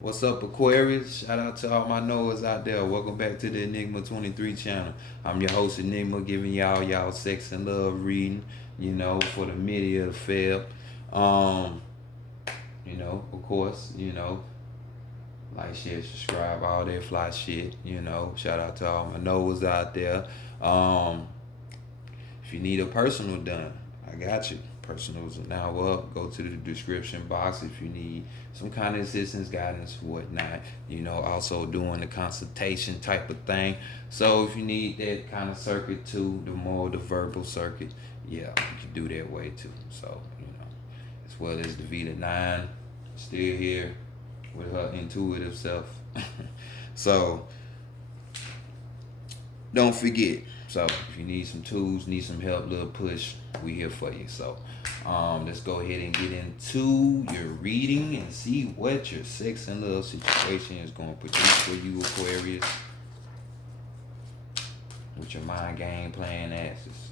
What's up, Aquarius? Shout out to all my Noahs out there. Welcome back to the Enigma 23 channel. I'm your host, Enigma, giving y'all sex and love reading, for the middle of the Feb. Of course, like, share, subscribe, all that fly shit. Shout out to all my Noahs out there. Um, if you need a personal done, I got you. Personals are now up. Go to the description box if you need some kind of assistance, guidance, whatnot. Also doing the consultation type of thing. So if you need that kind of circuit too, the verbal circuit, yeah, you can do that way too. So, as well as the Vita 9, still here with her intuitive self. So don't forget. So if you need some tools, need some help, little push, we here for you. So let's go ahead and get into your reading and see what your sex and love situation is going to produce for you, Aquarius, with your mind game playing asses.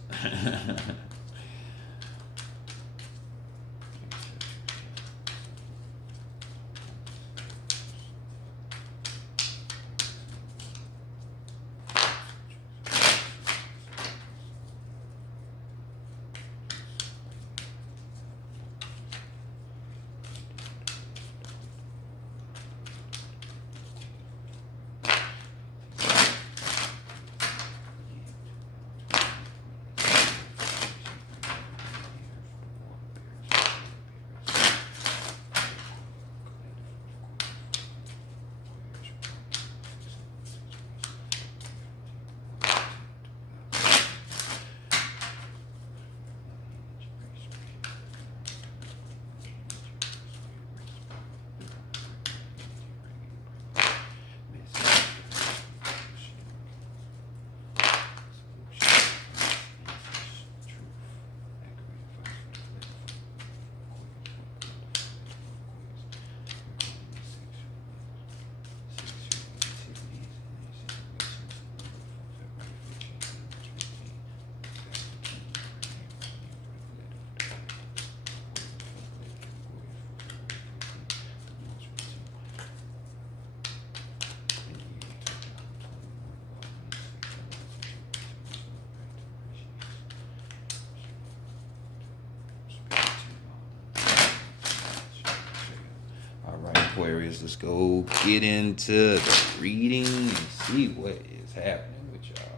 Aquarius, let's go get into the reading and see what is happening with y'all.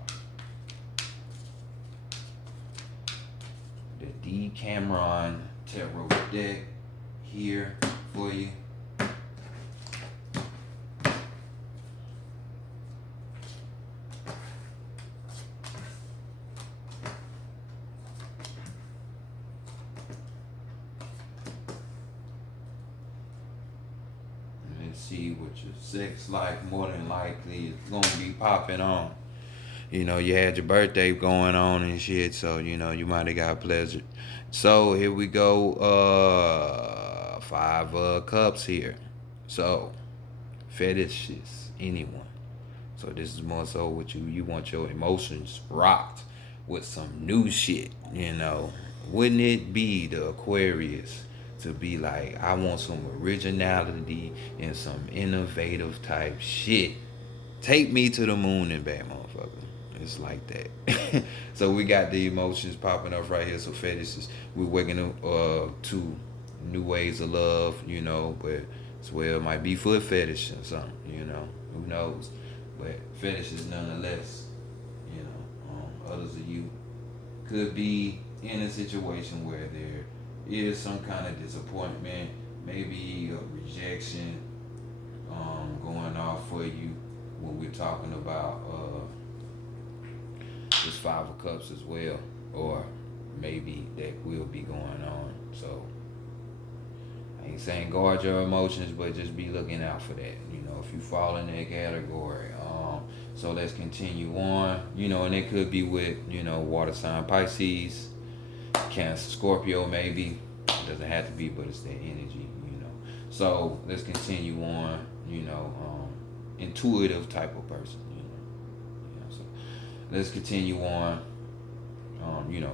The D Cameron Tarot deck here for you. See what your sex life more than likely is gonna be popping on. You had your birthday going on and shit, so you might have got pleasure. So here we go. Five cups here. So fetishes, anyone. So this is more so what you want your emotions rocked with some new shit. Wouldn't it be the Aquarius to be like, I want some originality and some innovative type shit. Take me to the moon and back, motherfucker. It's like that. So we got the emotions popping up right here. So fetishes, we're waking up to new ways of love, but as well it might be foot fetish or something. Who knows? But fetishes nonetheless, others of you could be in a situation where there is some kind of disappointment, maybe a rejection going off for you when we're talking about this Five of Cups as well, or maybe that will be going on. So I ain't saying guard your emotions, but just be looking out for that, if you fall in that category. So let's continue on, and it could be with, water sign Pisces, Cancer, Scorpio, maybe. It doesn't have to be, but it's that energy. So let's continue on, intuitive type of person. So let's continue on,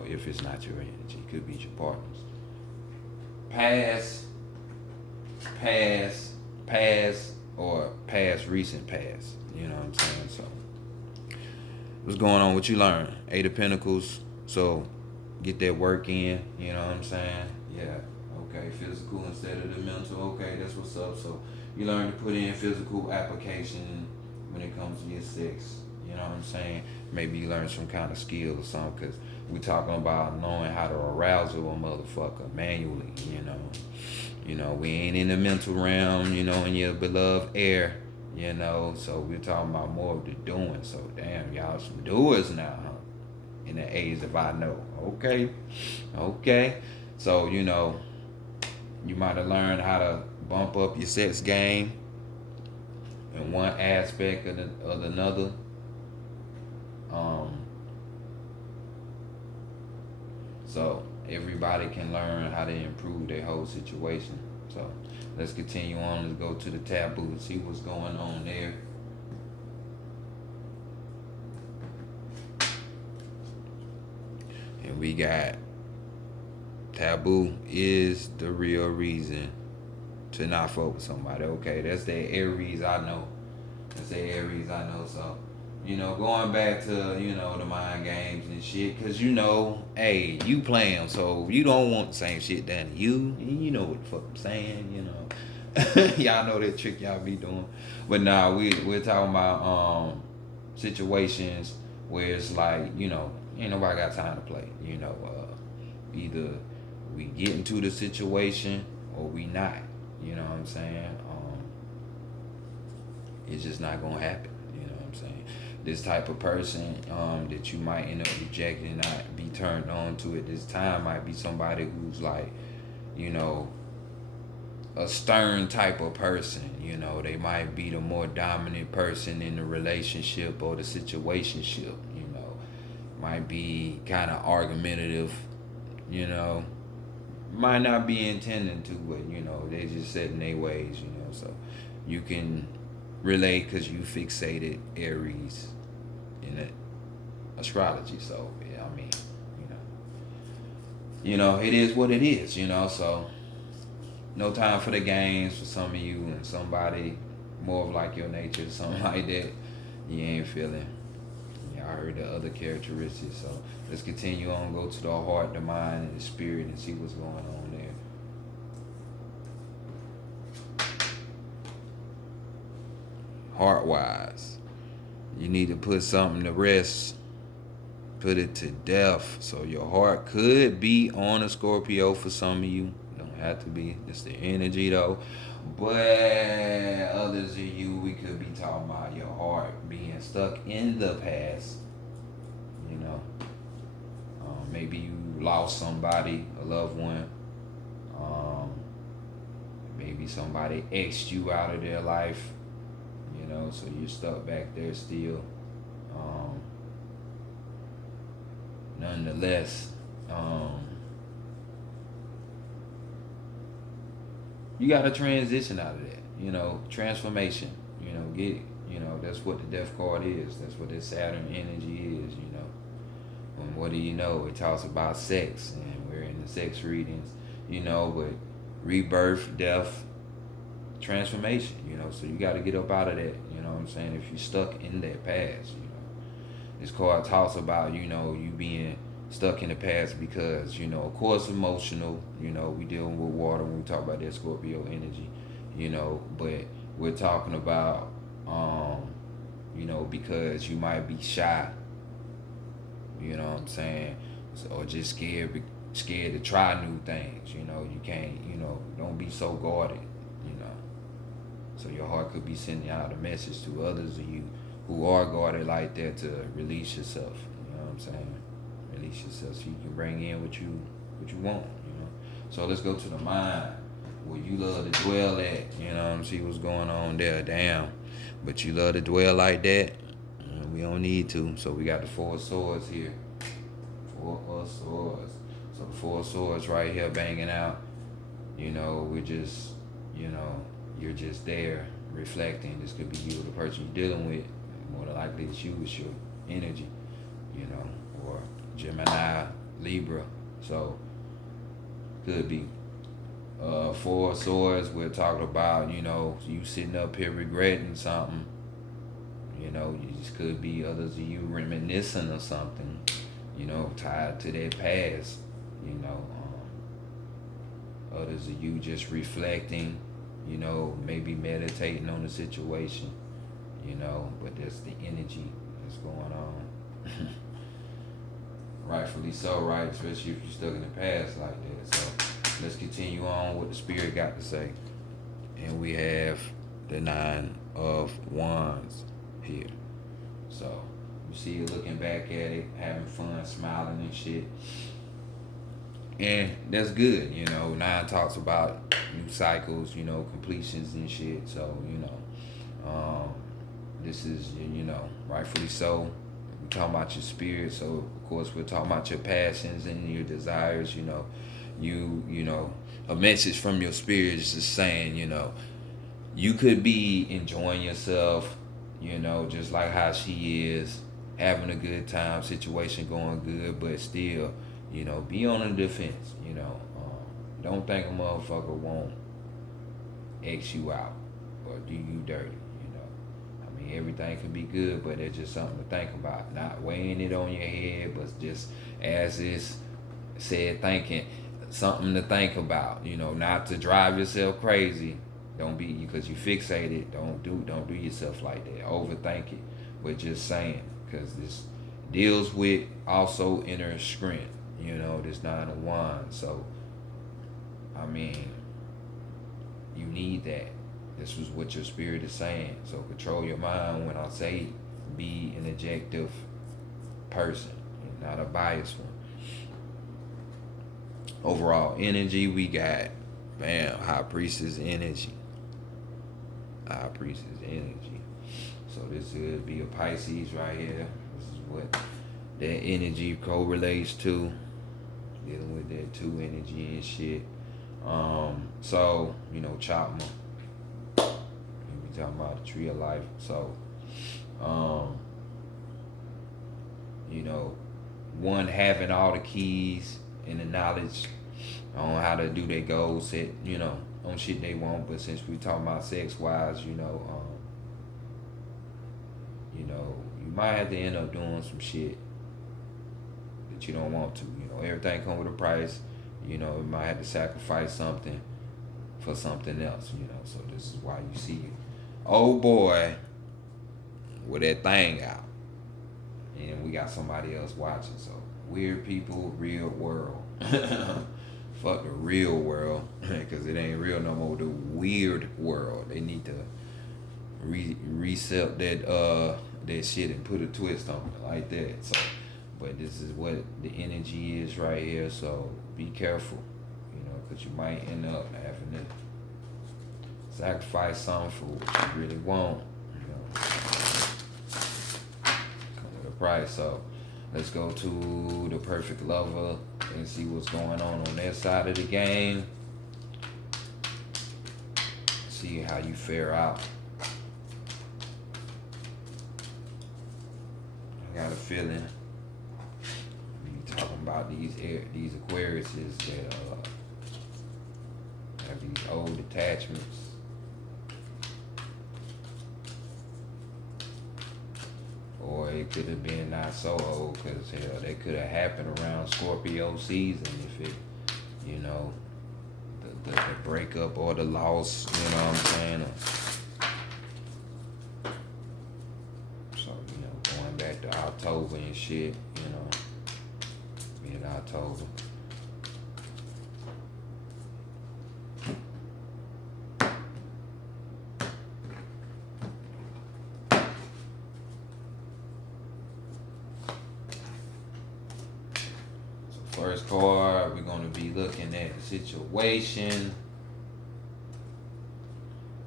if it's not your energy. It could be your partner's. Pass, pass, pass, or past, recent past. You know what I'm saying? So what's going on? What you learn? Eight of Pentacles. So get that work in. You know what I'm saying? Yeah. Okay. Physical instead of the mental. Okay, that's what's up. So you learn to put in physical application when it comes to your sex. You know what I'm saying? Maybe you learn some kind of skill or something, because we talking about knowing how to arouse a motherfucker manually. You know, we ain't in the mental realm. You know, in your beloved air. You know, so we're talking about more of the doing. So damn, y'all some doers now, huh? In the age of I know. Okay, okay. So you know, you might have learned how to bump up your sex game in one aspect of another. Um, so everybody can learn how to improve their whole situation. So let's continue on. Let's go to the taboo and see what's going on there. And we got taboo is the real reason to not fuck with somebody. Okay, that's the Aries I know. That's the Aries I know. So, you know, going back to, you know, the mind games and shit, because, you know, hey, you playing, so you don't want the same shit done to you. You know what the fuck I'm saying, you know. Y'all know that trick y'all be doing. But nah, we're talking about situations where it's like, you know, ain't nobody got time to play. You know, either we get into the situation or we not. You know what I'm saying? It's just not gonna happen. You know what I'm saying? This type of person that you might end up rejecting, not be turned on to at this time, might be somebody who's like, you know, a stern type of person. You know, they might be the more dominant person in the relationship or the situationship. You know, might be kind of argumentative. You know, might not be intending to, but you know, they just set in their ways. You know, so you can relate because you fixated Aries in it, astrology. So yeah, I mean, you know, it is what it is. You know, so no time for the games for some of you, and somebody more of like your nature, something like that, you ain't feeling. Yeah, I heard the other characteristics. So let's continue on, go to the heart, the mind, and the spirit, and see what's going on there. Heart wise, you need to put something to rest, put it to death. So your heart could be on a Scorpio for some of you. Don't have to be. It's the energy though. But others of you, we could be talking about your heart being stuck in the past. You know, maybe you lost somebody, a loved one. Um, Maybe somebody exed you out of their life. You know, so you're stuck back there still. Um, Nonetheless, you got to transition out of that. You know, transformation. You know, get. You know, that's what the death card is. That's what this Saturn energy is. You know, and what do you know? It talks about sex, and we're in the sex readings. You know, but rebirth, death, transformation. You know, so you got to get up out of that. You know what I'm saying? If you're stuck in that past, you know, this card talks about, you know, you being stuck in the past because, you know, of course, emotional. You know, we dealing with water when we talk about that Scorpio energy. You know, but we're talking about, you know, because you might be shy. You know what I'm saying? So, or just scared to try new things. You know, you can't. You know, don't be so guarded. You know, so your heart could be sending out a message to others of you who are guarded like that to release yourself. You know what I'm saying? Release yourself so you can bring in what you want. You know. So let's go to the mind, where you love to dwell at. You know, see what's going on there. Damn, but you love to dwell like that. We don't need to. So we got the Four of Swords here. Four of Swords. So the Four of Swords right here banging out. You know, we're just, you know, you're just there reflecting. This could be you, the person you're dealing with. More than likely it's you, it's your energy, you know, or Gemini, Libra. So could be Four of Swords, we're talking about, you sitting up here regretting something. You just could be others of you reminiscing or something, tied to that past. Others of you just reflecting, maybe meditating on the situation, but that's the energy that's going on. Rightfully so, right? Especially if you're stuck in the past like that. So let's continue on what the Spirit got to say. And we have the Nine of Wands here. So you see you looking back at it, having fun, smiling and shit. And that's good, Nine talks about new cycles, completions and shit. So, this is, rightfully so. We're talking about your spirit. So, of course, we're talking about your passions and your desires, a message from your spirit is just saying, you could be enjoying yourself, just like how she is, having a good time, situation going good, but still, be on the defense, don't think a motherfucker won't X you out or do you dirty, I mean, everything can be good, but it's just something to think about. Not weighing it on your head, but just as it's said, thinking, something to think about, not to drive yourself crazy. Don't be, because you fixated, don't do yourself like that. Overthink it. But just saying, because this deals with also inner strength, this Nine of Wands. So, I mean, you need that. This was what your spirit is saying. So control your mind when I say be an objective person, not a biased one. Overall energy, we got, High Priestess energy. High Priestess energy. So this could be a Pisces right here. This is what that energy correlates to. Dealing with that 2 energy and shit. So, Chakma. We talking about the tree of life. So, one having all the keys and the knowledge on how to do their goals, set, on shit they want. But since we talking about sex wise, you might have to end up doing some shit that you don't want to. Everything come with a price. You might have to sacrifice something for something else. So this is why you see old boy with that thing out, and we got somebody else watching. So weird people, real world. Fuck the real world, because it ain't real no more. The weird world. They need to reset that shit and put a twist on it like that. So, but this is what the energy is right here. So be careful, because you might end up having to sacrifice something for what you really want. Come with a price. So let's go to the perfect lover and see what's going on their side of the game. See how you fare out. I got a feeling we talking about these Aquariuses that have these old attachments. Or it could have been not so old, because hell, they could have happened around Scorpio season if it, the breakup or the loss, what I'm saying? So, going back to October and shit, being October. First card, we're going to be looking at the situation.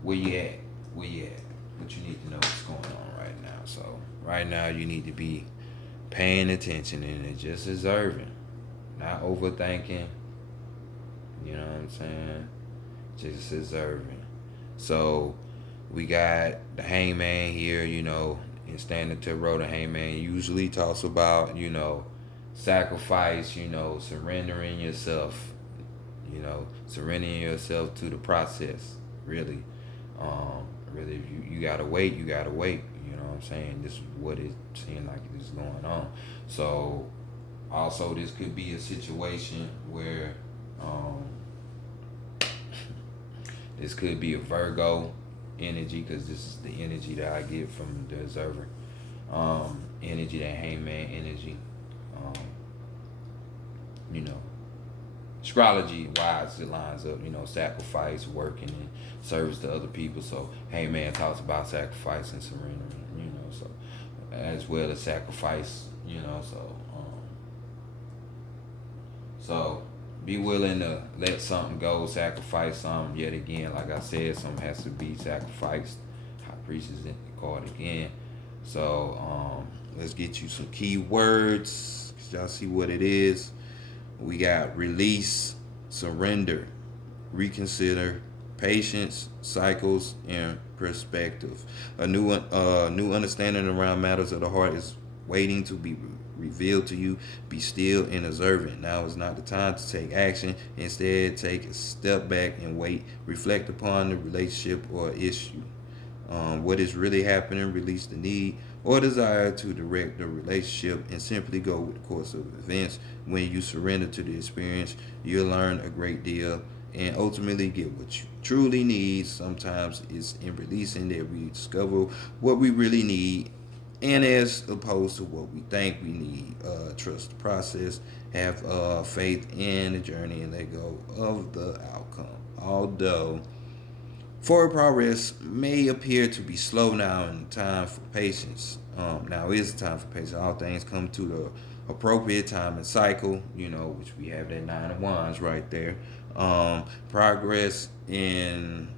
Where you at? What you need to know what's going on right now. So right now you need to be paying attention and just observing. Not overthinking. You know what I'm saying? Just observing. So we got the Hangman here, in Standing Tarot, the Hangman usually talks about, sacrifice, surrendering yourself, Surrendering yourself to the process, really. Really, if you gotta wait, you gotta wait. You know what I'm saying? This is what it seems like is going on. So, also, this could be a situation where um, this could be a Virgo energy, because this is the energy that I get from the observer. Energy, that hangman energy. Um, you know, astrology wise, it lines up. Sacrifice, working, and service to other people. So, hangman talks about sacrifice and surrendering. So as well as sacrifice. So be willing to let something go, sacrifice something. Yet again, like I said, something has to be sacrificed. High priest is in the card again. So let's get you some key words. Y'all see what it is. We got release, surrender, reconsider, patience, cycles, and perspective. A new understanding around matters of the heart is waiting to be revealed to you. Be still and observant. Now is not the time to take action. Instead, take a step back and wait. Reflect upon the relationship or issue. What is really happening? Release the need or desire to direct the relationship and simply go with the course of events. When you surrender to the experience, you'll learn a great deal and ultimately get what you truly need. Sometimes it's in releasing that we discover what we really need, and as opposed to what we think we need. Trust the process, have faith in the journey, and let go of the outcome. Although forward progress may appear to be slow now, and time for patience. Now is the time for patience. All things come to the appropriate time and cycle, which we have that 9 of Wands right there. Progress in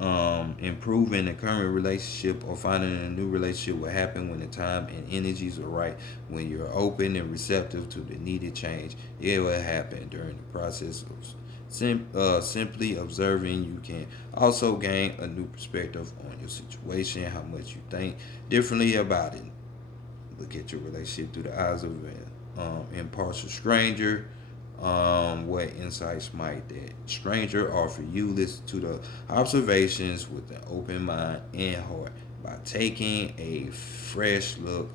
improving the current relationship or finding a new relationship will happen when the time and energies are right. When you're open and receptive to the needed change, it will happen. During the process of simply observing, you can also gain a new perspective on your situation, how much you think differently about it. Look at your relationship through the eyes of an impartial stranger. What insights might that stranger offer you? Listen to the observations with an open mind and heart. By taking a fresh look,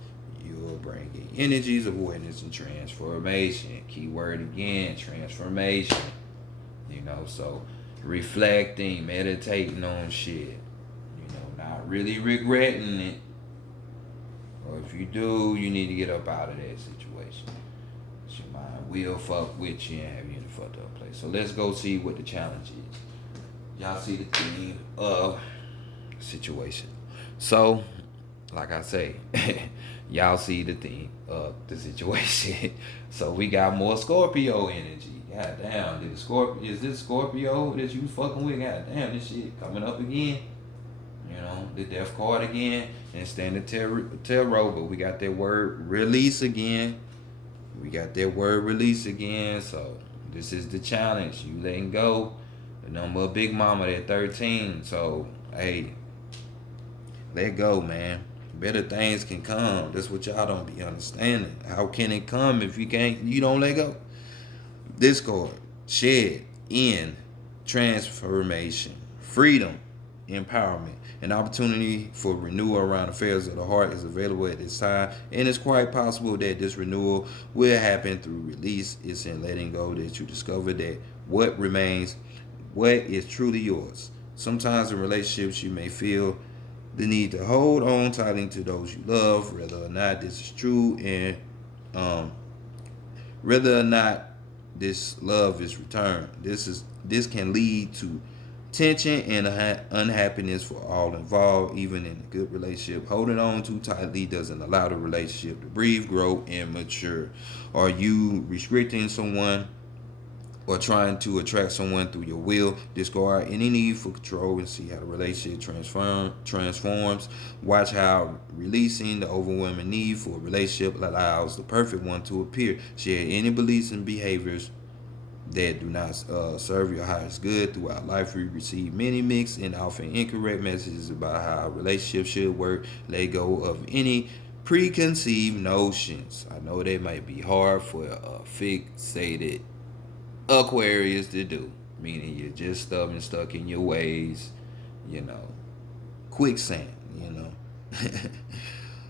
you'll bring in energies of awareness and transformation. Keyword again, transformation. So reflecting, meditating on shit. Not really regretting it. Or if you do, you need to get up out of that situation. Your mind will fuck with you and have you in a fucked up place. So let's go see what the challenge is. Y'all see the theme of situation. So, like I say, y'all see the theme of the situation. So we got more Scorpio energy. God damn, is this Scorpio that you fucking with? God damn, this shit coming up again. The death card again, and standing tarot, but we got that word release again. So this is the challenge. You letting go. The number of Big Mama, that 13. So, hey, let go, man. Better things can come. That's what y'all don't be understanding. How can it come if you don't let go? Discord, shed, in, transformation, freedom, empowerment. An opportunity for renewal around affairs of the heart is available at this time, and it's quite possible that this renewal will happen through release. It's in letting go that you discover that what remains, what is truly yours. Sometimes in relationships you may feel the need to hold on tightly to those you love, whether or not this is true, and whether or not this love is returned. This can lead to tension and unhappiness for all involved. Even in a good relationship, holding on too tightly doesn't allow the relationship to breathe, grow, and mature. Are you restricting someone or trying to attract someone through your will? Discard any need for control and see how the relationship transforms. Watch how releasing the overwhelming need for a relationship allows the perfect one to appear. Share any beliefs and behaviors that do not serve your highest good. Throughout life, we receive many mixed and often incorrect messages about how a relationship should work. Let go of any preconceived notions. I know they might be hard for a fixated Aquarius to do. Meaning you're just stubborn, stuck in your ways, you know, quicksand, you know.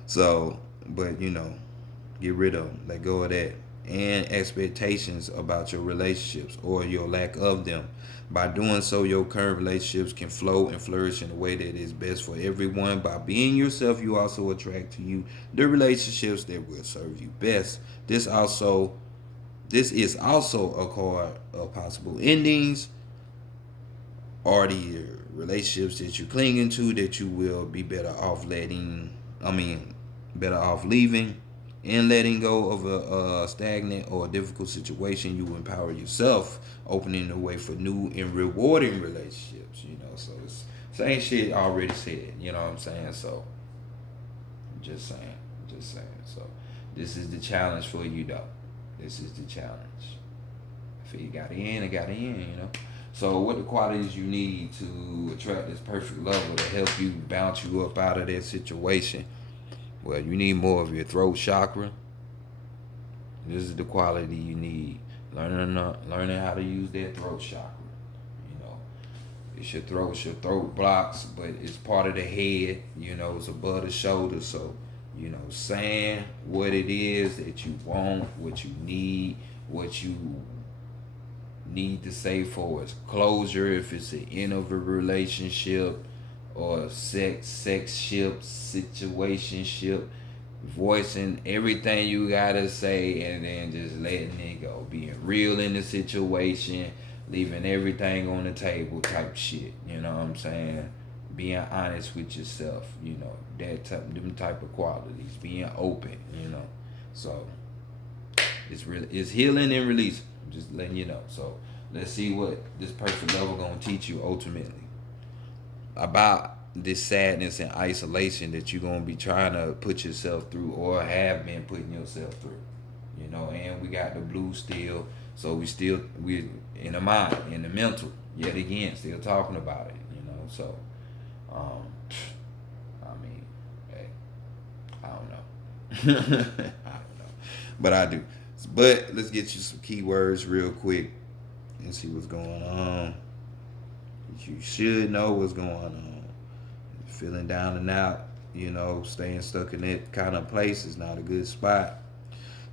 So, but get rid of them, let go of that, and expectations about your relationships or your lack of them. By doing so, your current relationships can flow and flourish in a way that is best for everyone. By being yourself, you also attract to you the relationships that will serve you best. This is also a card of possible endings, or the relationships that you're clinging to that you will be better off better off leaving and letting go of a stagnant or a difficult situation. You empower yourself, opening the way for new and rewarding relationships. So it's same shit already said. You know what I'm saying? So just saying. So this is the challenge for you, though. This is the challenge. If you got in, it got in. So what the qualities you need to attract this perfect lover to help you bounce you up out of that situation? Well, you need more of your throat chakra. This is the quality you need. Learning how to use that throat chakra. It's your throat blocks, but it's part of the head. It's above the shoulder. So, saying what it is that you want, what you need to say for its closure, if it's the end of a relationship or a sexship, situationship, voicing everything you gotta say and then just letting it go, being real in the situation, leaving everything on the table type shit. You know what I'm saying? Being honest with yourself. Them type of qualities. Being open. So it's healing and releasing. I'm just letting you know. So let's see what this perfect level gonna teach you ultimately about this sadness and isolation that you're gonna be trying to put yourself through or have been putting yourself through. And we got the blue still, so we're in the mind, in the mental, yet again, still talking about it. So I mean, hey, I don't know. I don't know, but I do. But let's get you some keywords real quick and see what's going on. You should know what's going on. Feeling down and out, staying stuck in that kind of place is not a good spot.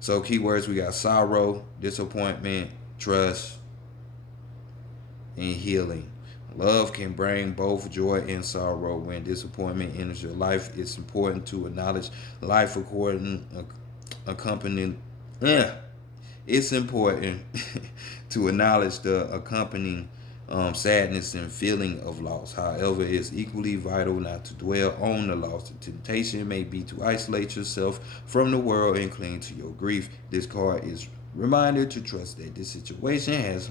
So keywords, we got sorrow, disappointment, trust, and healing. Love can bring both joy and sorrow. When disappointment enters your life, it's important to acknowledge life accompanying. It's important to acknowledge the accompanying sadness and feeling of loss. However, it's equally vital not to dwell on the loss. The temptation may be to isolate yourself from the world and cling to your grief. This card is a reminder to trust that this situation has,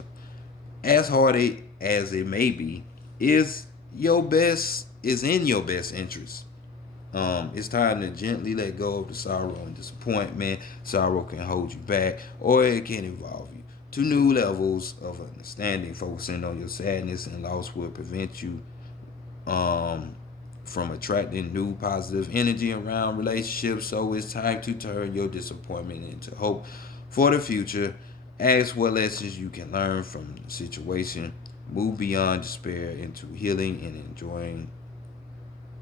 as hard as it may be, is in your best interest. It's time to gently let go of the sorrow and disappointment. Sorrow can hold you back, or it can involve you to new levels of understanding. Focusing on your sadness and loss will prevent you from attracting new positive energy around relationships. So it's time to turn your disappointment into hope for the future. Ask what lessons you can learn from the situation. Move beyond despair into healing and enjoying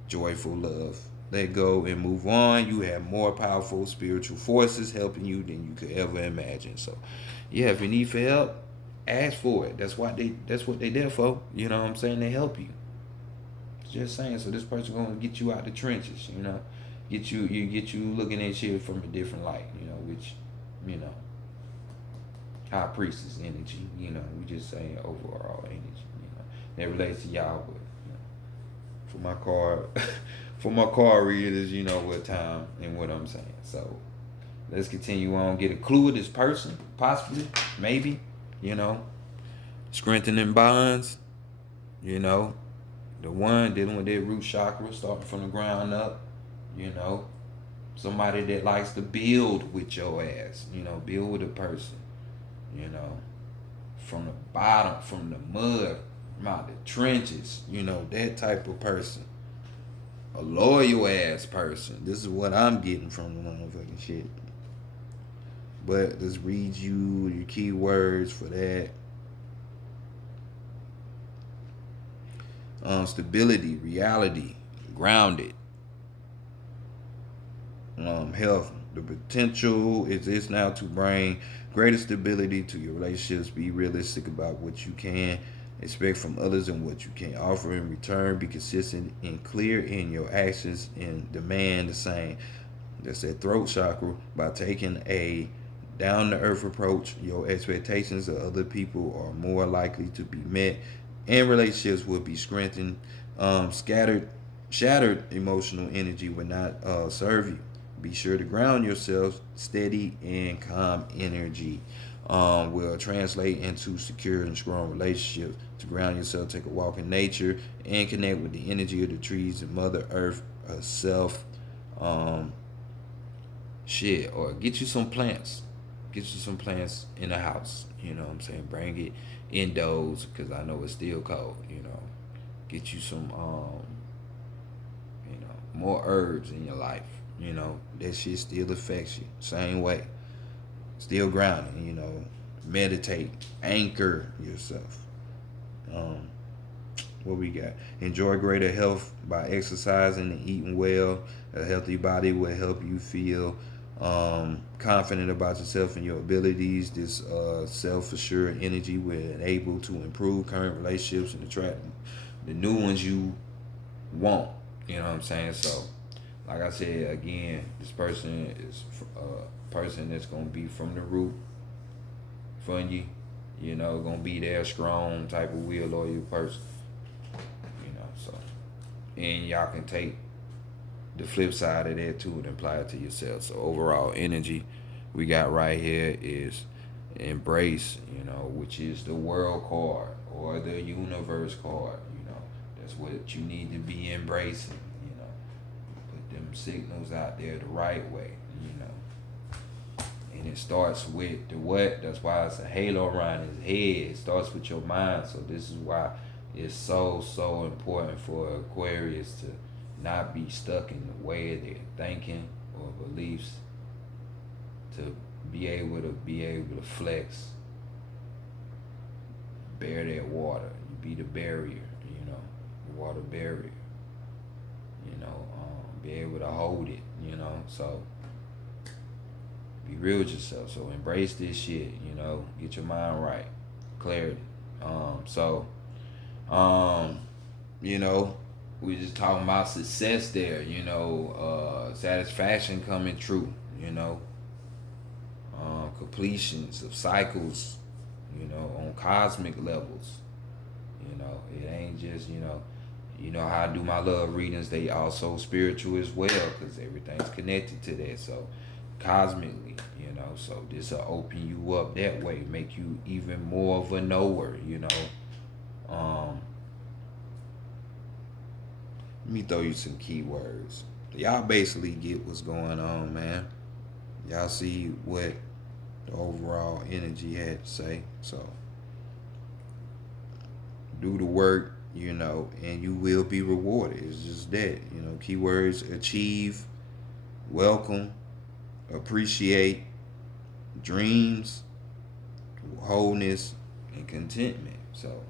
joyful love. Let go and move on. You have more powerful spiritual forces helping you than you could ever imagine. So, yeah, if you need for help, ask for it. That's what they there for. You know what I'm saying? They help you. Just saying. So this person gonna get you out the trenches. Get you looking at shit from a different light. Which, high priestess energy. We just saying overall energy. That relates to y'all, but for my card. For my card readers, what time and what I'm saying. So let's continue on. Get a clue of this person, possibly, maybe, strengthening bonds, the one dealing with their root chakra, starting from the ground up, somebody that likes to build with your ass, build with a person, from the bottom, from the mud, from out the trenches, that type of person. A loyal ass person. This is what I'm getting from the motherfucking shit. But let's read you your keywords for that. stability, reality, grounded, health. The potential is now to bring greater stability to your relationships. Be realistic about what you can expect from others and what you can offer in return. Be consistent and clear in your actions and demand the same. That's that throat chakra. By taking a down to earth approach, your expectations of other people are more likely to be met and relationships will be strengthened. Shattered emotional energy will not serve you. Be sure to ground yourself. Steady and calm energy will translate into secure and strong relationships. To ground yourself, take a walk in nature and connect with the energy of the trees and Mother Earth herself. Um, or get you some plants. Get you some plants in the house. You know what I'm saying? Bring it indoors because I know it's still cold. Get you some more herbs in your life. That shit still affects you. Same way. Still grounding, meditate, anchor yourself. Um, what we got? Enjoy greater health by exercising and eating well. A healthy body will help you feel confident about yourself and your abilities. This self-assured energy will enable to improve current relationships and attract the new ones you want. You know what I'm saying? So, like I said again, this person is a person that's gonna be from the root, funny, gonna be there, strong type of will, loyal person. So, and y'all can take the flip side of that too and apply it to yourself. So overall energy we got right here is embrace, which is the world card or the universe card. That's what you need to be embracing. Put them signals out there the right way. And it starts with the what. That's why it's a halo around his head. It starts with your mind. So this is why it's so important for Aquarius to not be stuck in the way of their thinking or beliefs, to be able to flex, bear that water. You be the barrier, the water barrier. Be able to hold it, so be real with yourself. So embrace this shit, get your mind right, clarity. We just talking about success there, satisfaction coming true, completions of cycles, on cosmic levels. It ain't just, how I do my love readings, they also spiritual as well because everything's connected to that. So cosmically, so this will open you up that way, make you even more of a knower, Let me throw you some keywords. Y'all basically get what's going on, man. Y'all see what the overall energy had to say. So do the work, and you will be rewarded. It's just that, keywords: achieve, welcome, appreciate, dreams, wholeness, and contentment. So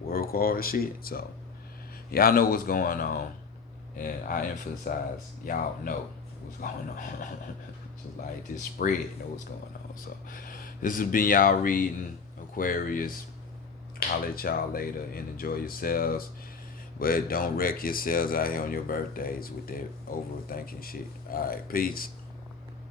work hard shit. So y'all know what's going on, and I emphasize y'all know what's going on. So like this spread, know what's going on. So this has been y'all reading Aquarius. Holler at y'all later and enjoy yourselves, but don't wreck yourselves out here on your birthdays with that overthinking shit. All right, peace.